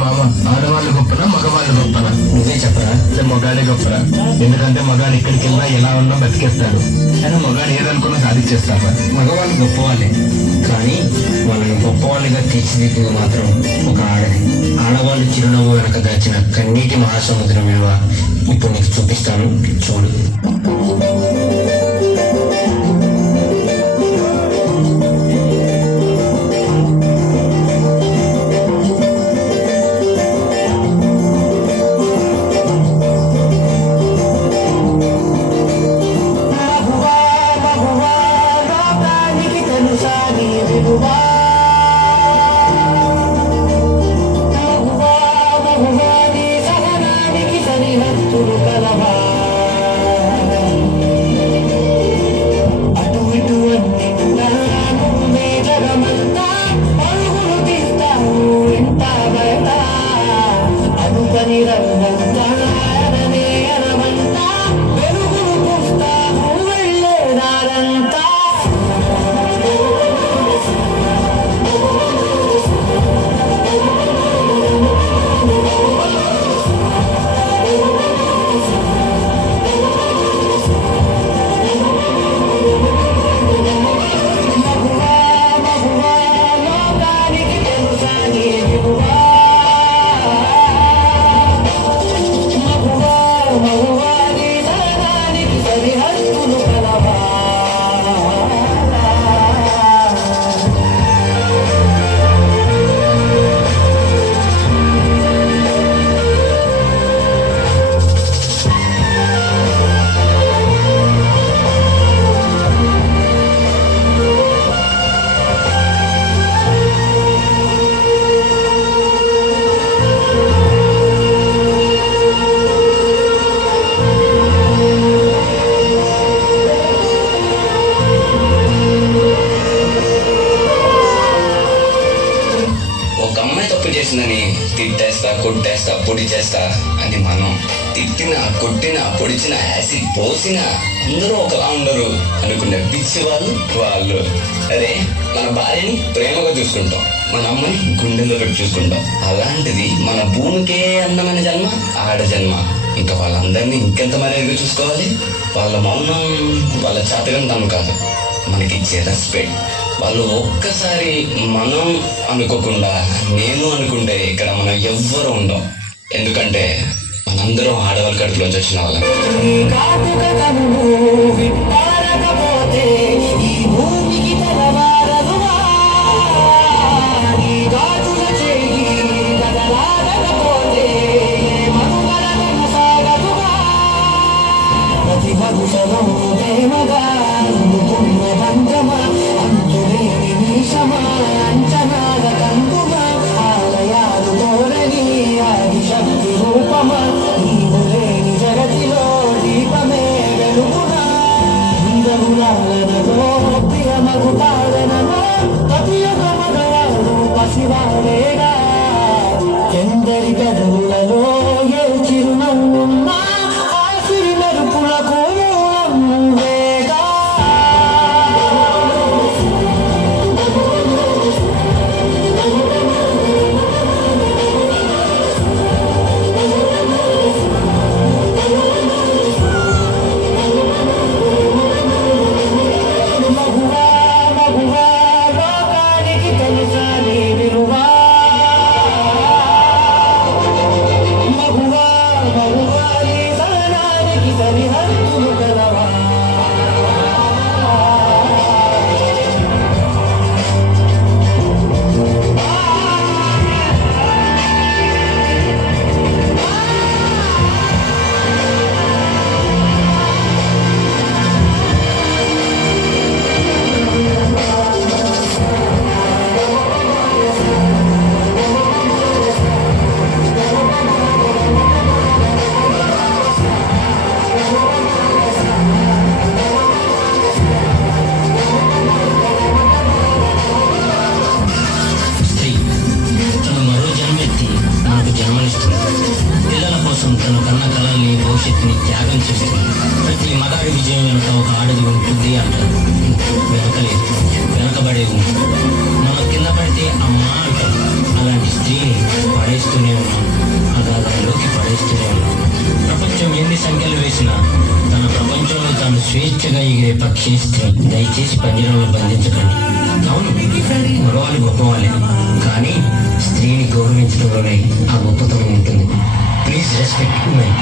మామ, ఆడవాళ్ళు గొప్పనా మగవాళ్ళు గొప్పనా? నువ్వే చెప్పరా. మగాడే గొప్పరా. ఎందుకంటే మగాడు ఎక్కడికి వెళ్ళినా ఎలా ఉన్నా బతికేస్తాడు, కానీ మగాడు ఏదనుకున్నా సాధించేస్తాడు. మగవాళ్ళు గొప్పవాళ్ళే, కానీ వాళ్ళని గొప్పవాళ్ళుగా తీర్చిదిద్దింది మాత్రం ఒక ఆడది. ఆడవాళ్ళు చిరునవ్వు వెనక దాచిన కన్నీటి మహాసముద్రం విలువ ఇప్పుడు నీకు చూపిస్తాను, చూడు. చేసిందని తిట్టేస్తా, కొట్టేస్తా, పొడి చేస్తా అని మనం తిట్టినా, కొట్టినా, పొడిచినా, యాసిడ్ పోసినా అందరూ ఒకలా ఉండరు అనుకునే పిచ్చి వాళ్ళు. అదే మన భార్యని ప్రేమగా చూసుకుంటాం, మన అమ్మని గుండెల్లో పెట్టి చూసుకుంటాం. అలాంటిది మన భూమికే అందమైన జన్మ ఆడ జన్మ. ఇంకా వాళ్ళందరినీ ఇంకెంత మర్యాదగా చూసుకోవాలి. వాళ్ళ మౌనం వాళ్ళ చాతకం కాదు, మనకిచ్చే రెస్పెక్ట్. వాళ్ళు ఒక్కసారి మనం అనుకోకుండా నేను అనుకుంటే ఇక్కడ మనం ఎవ్వరూ ఉండం. ఎందుకంటే మనందరం ఆడవాళ్ళ కడుపులోంచి వచ్చిన వాళ్ళం. ఎందరి గదులలో ఏ చిరునవ్వున్నా ఆ సిరి మెరుపులకు వేగా. మగువా లోకానికి తెలుసా నీ విలువా. తన కన్న కళల్ని భవిష్యత్తుని త్యాగం చేస్తుంది. ప్రతి మగాడి విజయం వెనుక ఒక ఆడది ఉంటుంది అంటారు. వెనకబడే మన కింద పడితే అమ్మ అంటారు. అలాంటి స్త్రీని పడే పడేస్తూనే ఉన్నాం, అగాధంలోకి పడేస్తూనే ఉన్నాం. ప్రపంచం ఎన్ని సంఖ్యలు వేసినా తన ప్రపంచంలో తాను స్వేచ్ఛగా ఎగిరే పక్షి స్త్రీ. దయచేసి పంజరంలో బంధించకండి. అవును, మగవాళ్ళు గొప్పవాళ్ళే, కానీ స్త్రీని గౌరవించడంలోనే ఆ గొప్పతనం ఉంటుంది. Please respect women.